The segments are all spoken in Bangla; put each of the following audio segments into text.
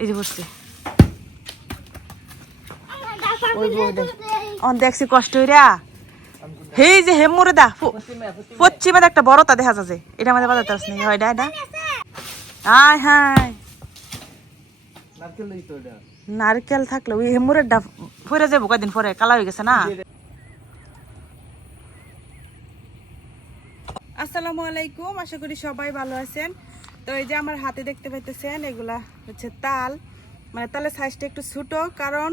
এই যে বসছে দেখছি কষ্ট হইরা হেই যে হে মরে দা পশ্চিমে একটা বড় তা দেখা যাচ্ছে এটা আমাদের বাজাতে আসছে হয় না এটা আয় হায় নারকেল থাকলে ওই হেমুরের ডা পরে যাবো কয়দিন পরে কালা হয়ে গেছে না। আসসালামু আলাইকুম, আশা করি সবাই ভালো আছেন। তো এই যে আমার হাতে দেখতে পাইতেছেন এগুলা হচ্ছে তাল, মানে তালের সাইজটা একটু ছোট, কারণ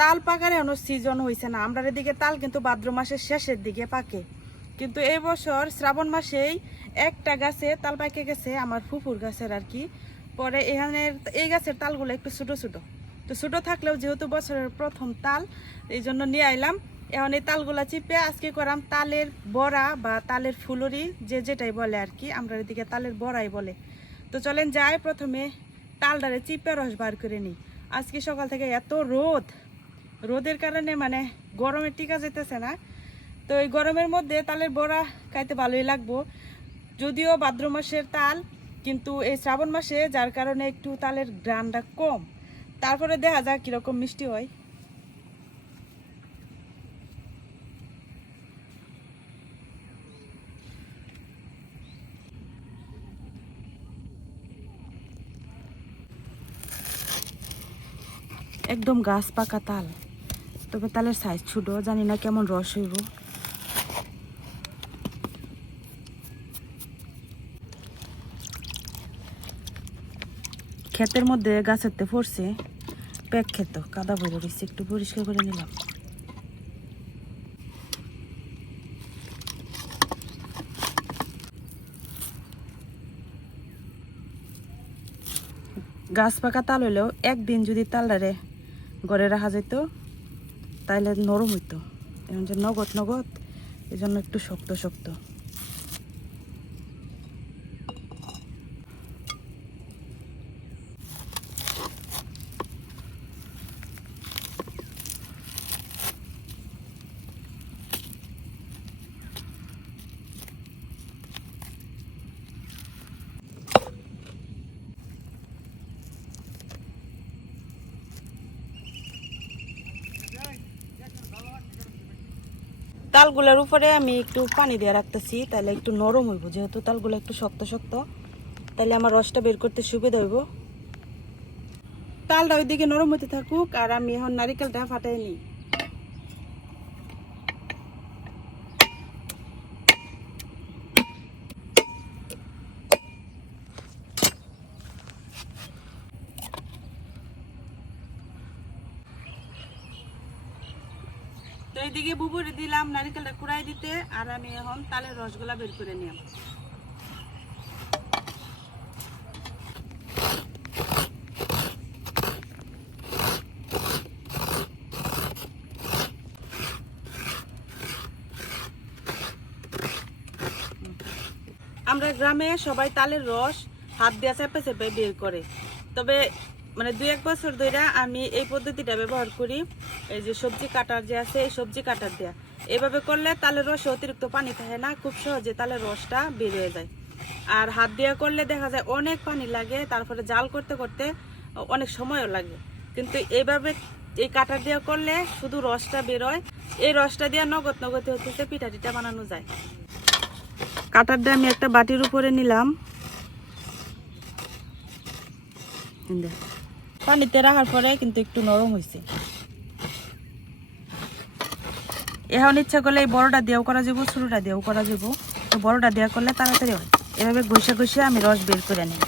তাল পাকার এখনো সিজন হয়েছে না। আমরা এদিকে তাল কিন্তু ভাদ্র মাসের শেষের দিকে পাকে, কিন্তু এই বছর শ্রাবণ মাসেই একটা গাছে তাল পাকে গেছে, আমার ফুফুর গাছের আর কি। পরে এখানে এই গাছের তালগুলো একটু ছোট ছোট, তো ছোট থাকলেও যেহেতু বছরের প্রথম তাল, এই জন্য নিয়ে আইলাম। এখন এই তালগুলা চিপে আজকে করাম তালের বড়া বা তালের ফুলুরি, যে যেটাই বলে আর কি, আমরা এদিকে তালের বড়াই বলে। তো চলেন যাই, প্রথমে তালটারে চিপে রস বার করে নিই। আজকে সকাল থেকে এত রোদের কারণে মানে গরমে টিকা যেতেছে না। তো এই গরমের মধ্যে তালের বড়া খাইতে ভালোই লাগবো, যদিও ভাদ্র মাসের তাল, কিন্তু এই শ্রাবণ মাসে যার কারণে একটু তালের গ্রানটা কম। তারপরে দেখা যাক কিরকম মিষ্টি হয়। একদম গাছ পাকা তাল, তবে তালের সাইজ ছোট, জানি না কেমন রস হইব। ক্ষেতের মধ্যে গাছেরতে পড়ছে, প্যাক ক্ষেত কাদা ভরে রয়েছে, একটু পরিষ্কার করে নিলাম। গাছ পাকা তাল হইলেও একদিন যদি তালটারে ঘরে রাখা যেত তাইলে নরম হইতো, এখন যে নগদ এই জন্য একটু শক্ত শক্ত। তালগুলোর উপরে আমি একটু পানি দিয়ে রাখতেছি, তাহলে একটু নরম হইব, যেহেতু তালগুলো একটু শক্ত শক্ত, তাহলে আমার রসটা বের করতে সুবিধা হইব। তালটা ওইদিকে নরম হতে থাকুক, আর আমি এখন নারিকেলটা ফাটাই নিই। তো এইদিকে বুবুরে দিলাম নারিকেলটা কুড়াই দিতে, আর আমি এখন তালের রসগুলা বের করে নিলাম। আমরা গ্রামে সবাই তালের রস হাত দিয়ে চেপে চেপে বের করে, তবে মানে 2-1 বছর ধরে আমি এই পদ্ধতিটা ব্যবহার করি। এই যে সবজি কাটার যে আছে, এই সবজি কাটার দেয়া এভাবে করলে তালের রসে অতিরিক্ত পানি থাকে না, খুব সহজে তালের রসটা বের হয়ে যায়। আর হাত দিয়ে করলে দেখা যায় অনেক পানি লাগে, তারপরে জাল করতে করতে অনেক সময়ও লাগে। কিন্তু এইভাবে এই কাটার দিয়ে করলে শুধু রসটা বের হয়, এই রসটা দিয়ে নগদ হতে পিঠা টিঠা বানানো যায়। কাটারটা আমি একটা বাটির উপরে নিলাম, পানিতে রাখার পরে কিন্তু একটু নরম হয়েছে। এখন ইচ্ছা করলে এই বড়টা দিয়েও করা যাবো, ছোটটা দিয়েও করা যাবো। তো বড়টা দেওয়া করলে তাড়াতাড়ি হয়। এভাবে ঘষে ঘষে আমি রস বের করে নিই।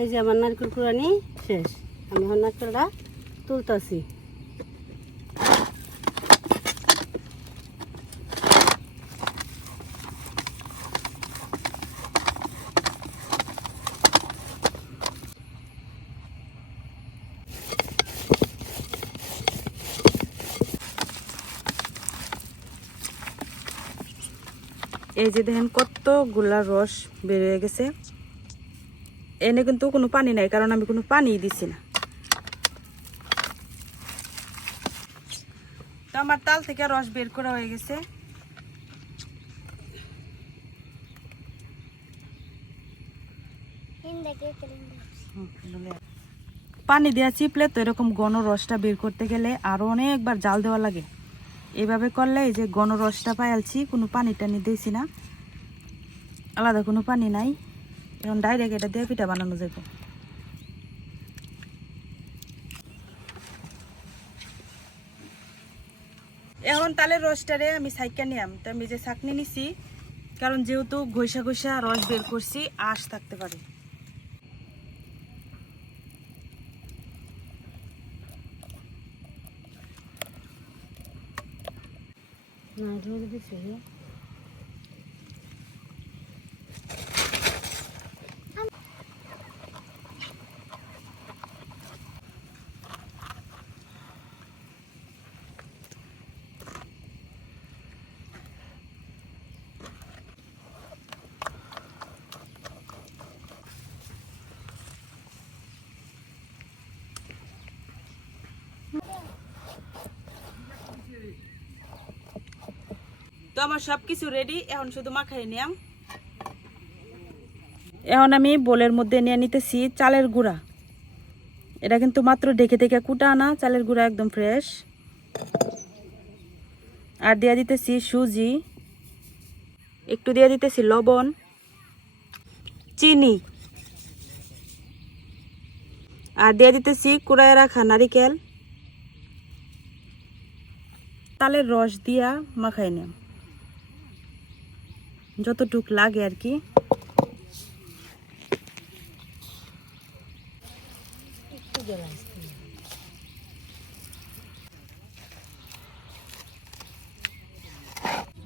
এই যে আমার নারকেল কুড়ানি শেষ, আমি এখন নারকেলটা তুলতেছি। এই যে দেখেন কতগুলা রস বের হয়ে গেছে। এনে কিন্তু কোনো পানি নাই, কারণ আমি কোনো পানি দিছি না। তো আমার তাল থেকে রস বের করা হয়ে গেছে। পানি দেওয়া চিপলে তো এরকম ঘন রসটা বের করতে গেলে আরো অনেকবার জাল দেওয়া লাগে। এইভাবে করলে এই যে ঘন রসটা পাইলছি, কোনো পানি টানি দিয়েছি না, আলাদা কোনো পানি নাই। এখন ডাইরেক্ট এটা দিয়ে পিঠা বানানো যাবে। এখন তালের রসটারে আমি সাইকা নিয়াম, তো আমি যে ছাকনি নিছি, কারণ যেহেতু ঘষা ঘষা রস বের করছি, আঁশ থাকতে পারে। না ঝোল দিছে তো আমার সবকিছু রেডি, এখন শুধু মাখাই নিয়াম। এখন আমি বোলের মধ্যে নিয়ে নিতেছি চালের গুঁড়া। এটা কিন্তু মাত্র ঢেকে থেকে কুটা আনা চালের গুঁড়া, একদম ফ্রেশ। আর দিয়ে দিতেছি সুজি, একটু দিয়ে দিতেছি লবণ, চিনি, আর দিয়ে দিতেছি কুড়ায় রাখা নারিকেল। তালের রস দিয়া মাখাই নিলাম যতটুক লাগে আর কি।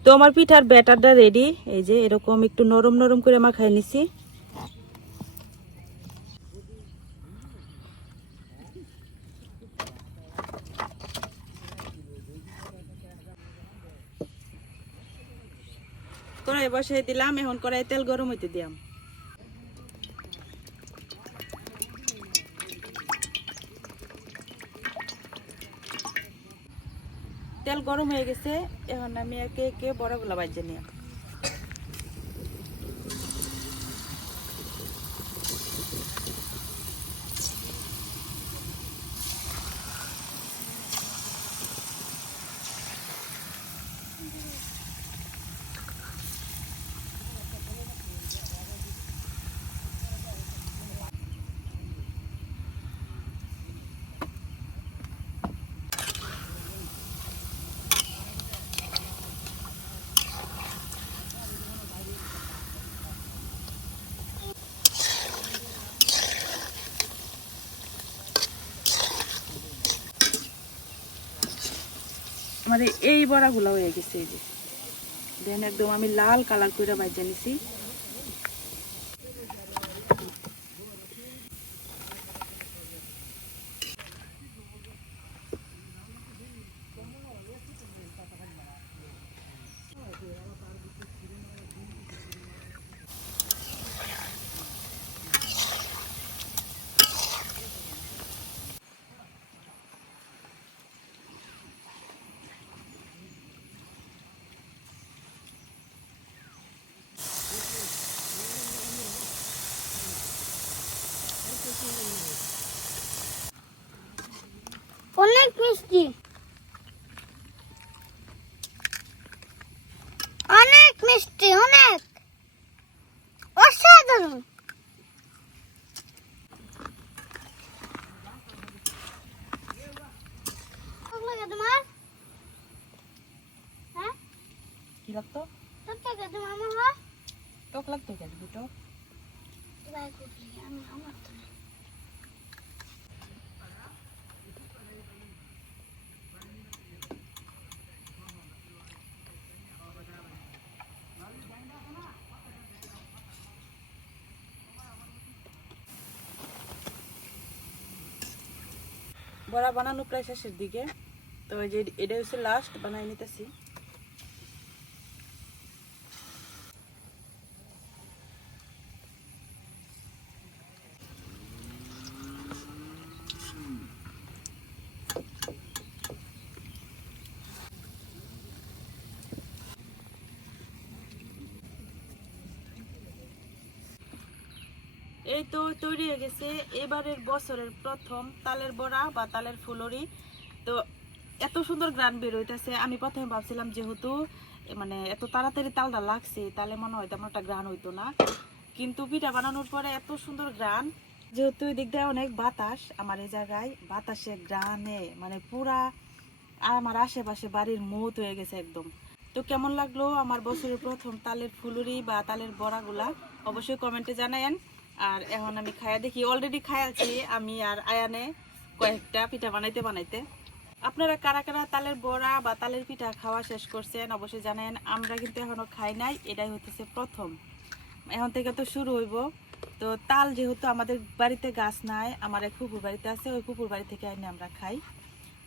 তো আমার পিঠার ব্যাটারটা রেডি। এই যে এরকম একটু নরম নরম করে মাখাই নিছি। কড়াই বসাই দিলাম, এখন কড়াই তেল গরম হইতে দিলাম। তেল গরম হয়ে গেছে, এখন আমি একে একে বড়াগুলা ভাজে নিলাম। আমাদের এই বড়াগুলো হয়ে গেছে, এই যে দেন একদম আমি লাল কালার করে ভাজা নিছি। অনেক মিষ্টি, অনেক মিষ্টি, অনেক অসাধারণ। তোমার হ্যাঁ কি লাগতো? তোমার টক লাগতো কেন? দুটো আমি আমার বড়া বানানো প্রায় শেষের দিকে। তো এই যে এটা হচ্ছে লাস্ট, বানাই নিতেছি। এই তো তৈরি হয়ে গেছে এবারের বছরের প্রথম তালের বড়া বা তালের ফুলরি। তো এত সুন্দর গ্রান বের হইতেছে, আমি প্রথমে ভাবছিলাম যেহেতু মানে এত তাড়াতাড়ি তালটা লাগছে তাহলে মনে হয় তেমন একটা গ্রান হইতো না, কিন্তু পিঠা বানানোর পরে এত সুন্দর গ্রান। যেহেতু এই দিক দিয়ে অনেক বাতাস, আমার এই জায়গায় বাতাসে গ্রানে মানে পুরা আমার আশেপাশে বাড়ির মৌত হয়ে গেছে একদম। তো কেমন লাগলো আমার বছরের প্রথম তালের ফুলুরি বা তালের বড়াগুলা অবশ্যই কমেন্টে জানায়েন। আর এখন আমি খায়া দেখি, অলরেডি খায়াছি আমি আর আয়ানে কয়েকটা পিঠা বানাইতে বানাইতে। আপনারা কারা কারা তালের বড়া বা তালের পিঠা খাওয়া শেষ করছেন অবশ্যই জানেন। আমরা কিন্তু এখনো খাই নাই, এটাই হতেছে প্রথম, এখন থেকে তো শুরু হইব। তো তাল যেহেতু আমাদের বাড়িতে গাছ নাই, আমার এক কুকুর বাড়িতে আছে, ওই কুকুর বাড়ি থেকে এনে আমরা খাই।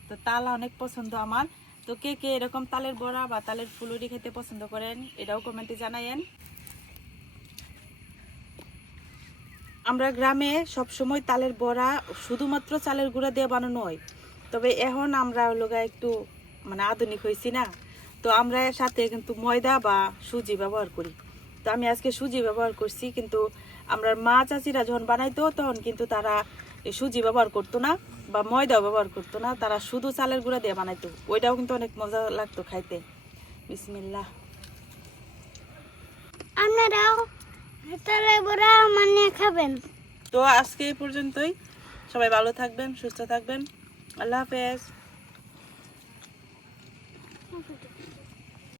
তো তাল অনেক পছন্দ আমার। তো কে কে এরকম তালের বড়া বা তালের ফুলুরি খেতে পছন্দ করেন এটাও কমেন্টে জানায়েন। আমরা গ্রামে সবসময় তালের বড়া শুধুমাত্র চালের গুঁড়া দিয়ে বানানো হয়, তবে এখন আমরা লোক একটু মানে আধুনিক হয়েছি না, তো আমরা এর সাথে কিন্তু ময়দা বা সুজি ব্যবহার করি। তো আমি আজকে সুজি ব্যবহার করছি, কিন্তু আমরা মা চাচিরা যখন বানাইতো তখন কিন্তু তারা এই সুজি ব্যবহার করতো না বা ময়দাও ব্যবহার করতো না, তারা শুধু চালের গুঁড়া দিয়ে বানাইতো, ওইটাও কিন্তু অনেক মজা লাগতো খাইতে। বিসমিল্লাহ। আপনারাও তালে বড়া মানে খাবেন। তো আজকে এই পর্যন্তই, সবাই ভালো থাকবেন, সুস্থ থাকবেন, আল্লাহ হাফেজ।